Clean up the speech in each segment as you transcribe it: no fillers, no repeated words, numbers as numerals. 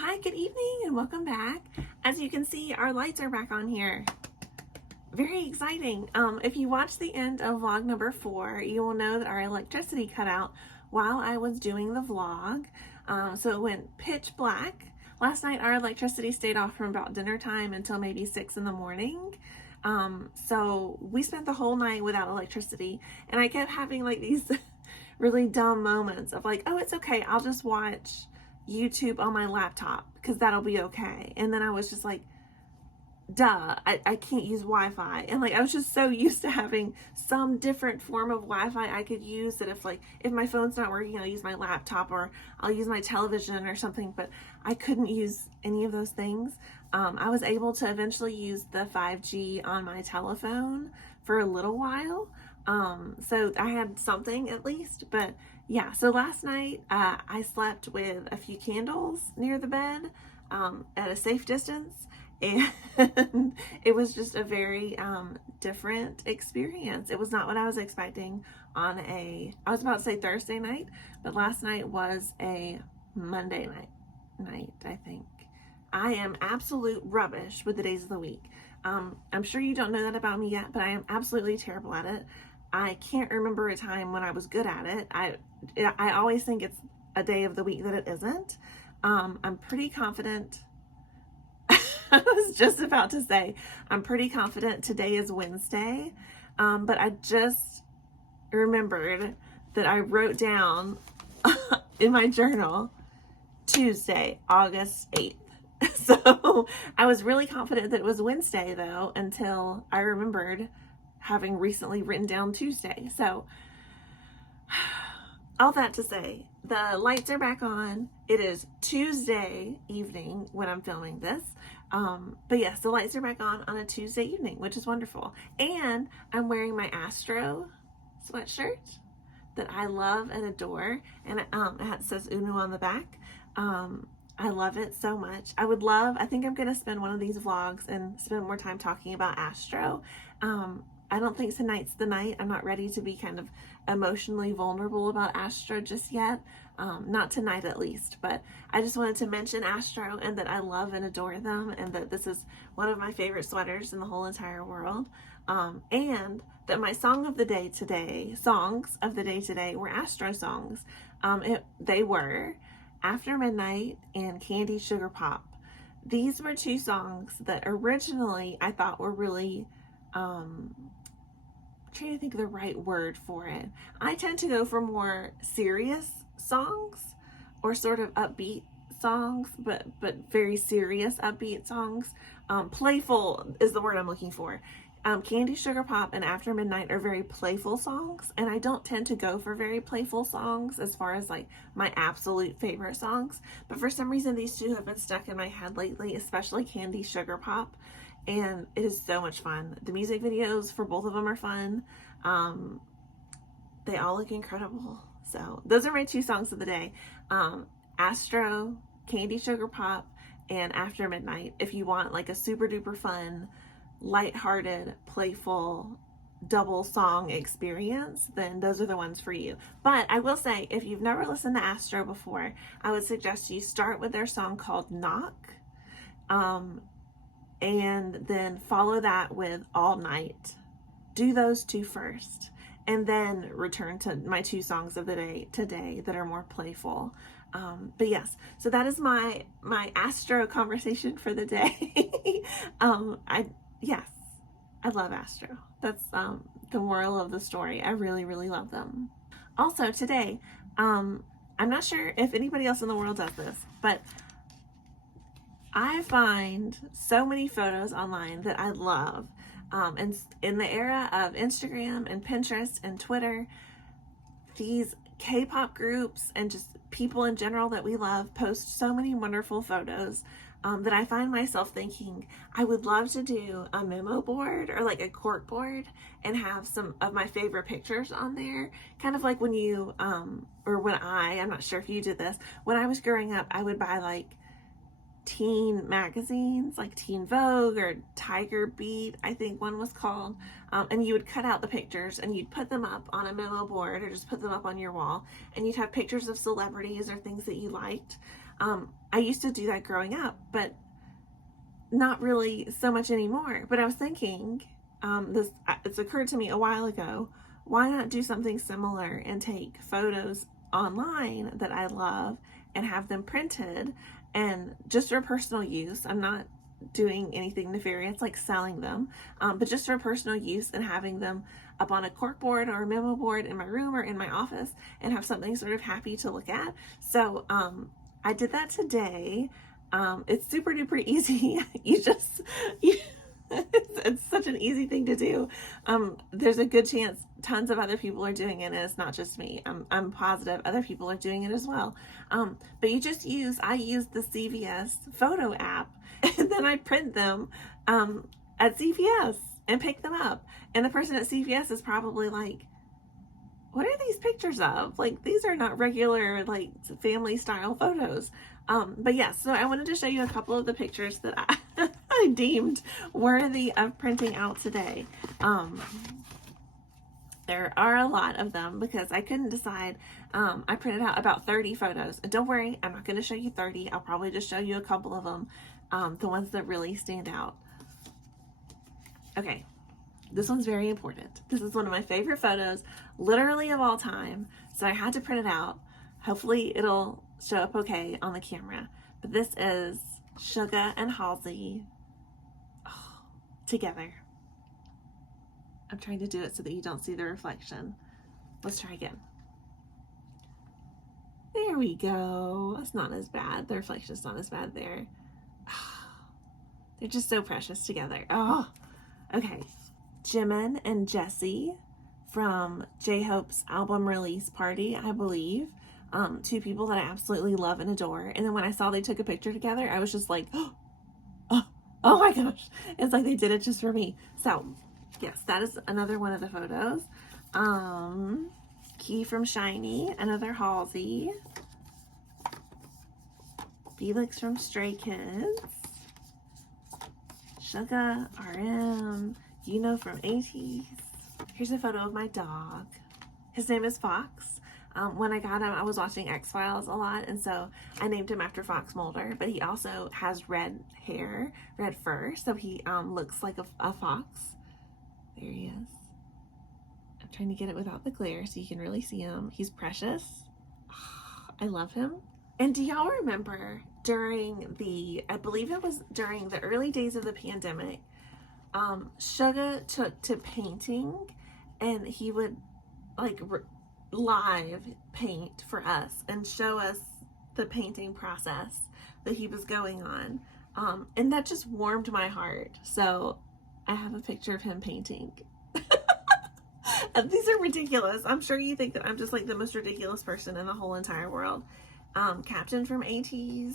Hi, good evening, and welcome back. As you can see, our lights are back on here. Very exciting. If you watch the end of vlog number 4, you will know that our electricity cut out while I was doing the vlog. So it went pitch black. Last night, our electricity stayed off from about dinner time until maybe 6 in the morning. So we spent the whole night without electricity, and I kept having like these really dumb moments of like, oh, it's okay, I'll just watch YouTube on my laptop because that'll be okay. And then I was just like, duh, I can't use Wi-Fi. And like I was just so used to having some different form of Wi-Fi I could use, that if my phone's not working, I'll use my laptop or I'll use my television or something. But I couldn't use any of those things. I was able to eventually use the 5G on my telephone for a little while. So I had something at least. But yeah, so last night I slept with a few candles near the bed at a safe distance. And it was just a very different experience. It was not what I was expecting on I was about to say Thursday night, but last night was a Monday night, I think. I am absolute rubbish with the days of the week. I'm sure you don't know that about me yet, but I am absolutely terrible at it. I can't remember a time when I was good at it. I always think it's a day of the week that it isn't. I'm pretty confident. I was just about to say, I'm pretty confident today is Wednesday, but I just remembered that I wrote down in my journal Tuesday, August 8th. So I was really confident that it was Wednesday though, until I remembered having recently written down Tuesday. So all that to say, the lights are back on. It is Tuesday evening when I'm filming this. But yes, the lights are back on a Tuesday evening, which is wonderful. And I'm wearing my Astro sweatshirt that I love and adore. And it says UNO on the back. I love it so much. I think I'm going to spend one of these vlogs and spend more time talking about Astro. I don't think tonight's the night. I'm not ready to be kind of emotionally vulnerable about Astro just yet. Not tonight at least, but I just wanted to mention Astro and that I love and adore them, and that this is one of my favorite sweaters in the whole entire world. And that my songs of the day today were Astro songs. They were After Midnight and Candy Sugar Pop. These were two songs that originally I thought were really, trying to think of the right word for it. I tend to go for more serious songs, or sort of upbeat songs, but very serious upbeat songs. Playful is the word I'm looking for. Candy Sugar Pop and After Midnight are very playful songs, and I don't tend to go for very playful songs as far as like my absolute favorite songs, but for some reason these two have been stuck in my head lately, especially Candy Sugar Pop, and it is so much fun. The music videos for both of them are fun. They all look incredible. So those are my two songs of the day. Astro, Candy Sugar Pop, and After Midnight. If you want like a super duper fun, lighthearted, playful, double song experience, then those are the ones for you. But I will say, if you've never listened to Astro before, I would suggest you start with their song called Knock, and then follow that with All Night. Do those two first, and then return to my two songs of the day today that are more playful. But yes, so that is my Astro conversation for the day. I love Astro. That's the moral of the story. I really, really love them. Also today, I'm not sure if anybody else in the world does this, but I find so many photos online that I love. And in the era of Instagram and Pinterest and Twitter, these K-pop groups and just people in general that we love post so many wonderful photos that I find myself thinking I would love to do a memo board or like a cork board and have some of my favorite pictures on there. Kind of like when you, or when I'm not sure if you did this, when I was growing up, I would buy like teen magazines like Teen Vogue or Tiger Beat, I think one was called, and you would cut out the pictures and you'd put them up on a memo board or just put them up on your wall, and you'd have pictures of celebrities or things that you liked. I used to do that growing up, but not really so much anymore. But I was thinking, it's occurred to me a while ago, why not do something similar and take photos online that I love and have them printed, and just for personal use. I'm not doing anything nefarious like selling them, but just for personal use, and having them up on a cork board or a memo board in my room or in my office, and have something sort of happy to look at. So I did that today. It's super duper easy. It's such an easy thing to do. There's a good chance tons of other people are doing it, and it's not just me. I'm positive other people are doing it as well. But I use the CVS photo app, and then I print them at CVS and pick them up. And the person at CVS is probably like, what are these pictures of? Like, these are not regular, like, family style photos. But yes, so I wanted to show you a couple of the pictures that I deemed worthy of printing out today. There are a lot of them because I couldn't decide. I printed out about 30 photos. And don't worry, I'm not going to show you 30. I'll probably just show you a couple of them, the ones that really stand out. Okay, this one's very important. This is one of my favorite photos, literally of all time. So I had to print it out. Hopefully it'll show up okay on the camera. But this is Suga and Halsey together. I'm trying to do it so that you don't see the reflection. Let's try again. There we go. It's not as bad. The reflection's not as bad there. They're just so precious together. Oh, okay. Jimin and Jessie from J-Hope's album release party, I believe. Two people that I absolutely love and adore. And then when I saw they took a picture together, I was just like, oh my gosh. It's like they did it just for me. So yes, that is another one of the photos. Key from SHINee, another Halsey. Felix from Stray Kids. Suga, RM, Yuno from ATEEZ. Here's a photo of my dog. His name is Fox. When I got him, I was watching X-Files a lot, and so I named him after Fox Mulder, but he also has red hair, red fur, so he looks like a fox. There he is. I'm trying to get it without the glare so you can really see him. He's precious. I love him. And do y'all remember I believe it was during the early days of the pandemic, Suga took to painting, and he would like live paint for us and show us the painting process that he was going on. And that just warmed my heart. So I have a picture of him painting. These are ridiculous. I'm sure you think that I'm just like the most ridiculous person in the whole entire world. Captain from ATEEZ.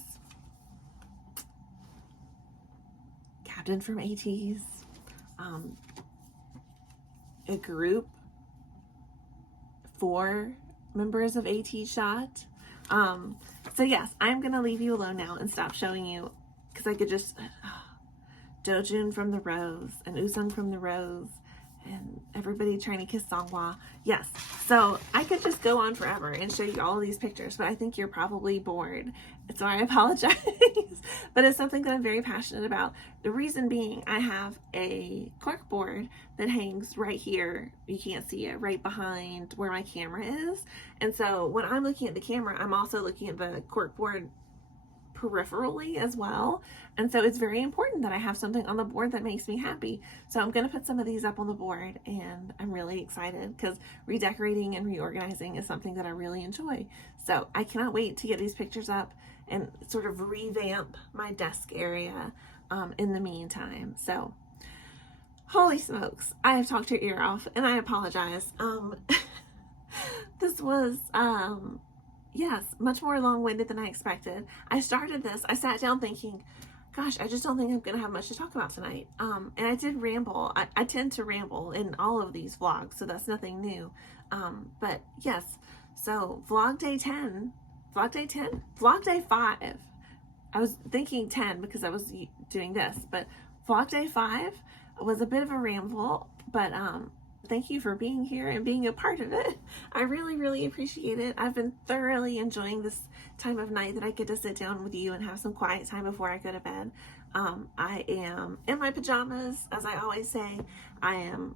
Captain from ATEEZ. A group, 4 members of ATEEZ shot. So yes, I'm gonna leave you alone now and stop showing you, because I could just Dojun from The Rose and Usung from The Rose and everybody trying to kiss Songhwa. Yes, so I could just go on forever and show you all of these pictures, but I think you're probably bored, so I apologize. But it's something that I'm very passionate about. The reason being, I have a corkboard that hangs right here. You can't see it, right behind where my camera is. And so when I'm looking at the camera, I'm also looking at the corkboard peripherally as well. And so it's very important that I have something on the board that makes me happy. So I'm going to put some of these up on the board, and I'm really excited because redecorating and reorganizing is something that I really enjoy. So I cannot wait to get these pictures up and sort of revamp my desk area in the meantime. So holy smokes, I have talked your ear off, and I apologize. This was yes, much more long-winded than I expected. I sat down thinking, gosh, I just don't think I'm going to have much to talk about tonight. And I did ramble. I tend to ramble in all of these vlogs, so that's nothing new. But yes, so vlog day 5. I was thinking 10 because I was doing this, but vlog day 5 was a bit of a ramble, but Thank you for being here and being a part of it. I really, really appreciate it. I've been thoroughly enjoying this time of night that I get to sit down with you and have some quiet time before I go to bed. I am in my pajamas, as I always say. I am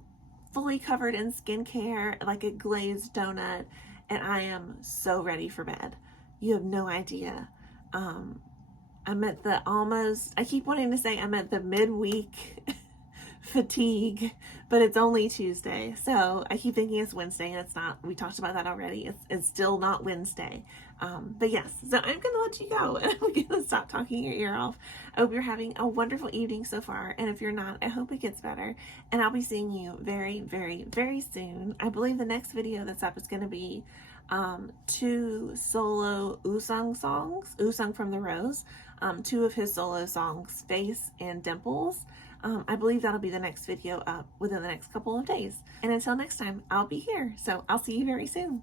fully covered in skincare, like a glazed donut, and I am so ready for bed. You have no idea. I'm at the almost, I keep wanting to say I'm at the midweek fatigue, but it's only Tuesday. So I keep thinking it's Wednesday, and it's not. We talked about that already. It's still not Wednesday. But yes, so I'm going to let you go, and I'm going to stop talking your ear off. I hope you're having a wonderful evening so far, and if you're not, I hope it gets better, and I'll be seeing you very, very, very soon. I believe the next video that's up is going to be 2 solo Usung songs, Usung from the Rose, 2 of his solo songs, Face and Dimples. I believe that'll be the next video up within the next couple of days. And until next time, I'll be here. So I'll see you very soon.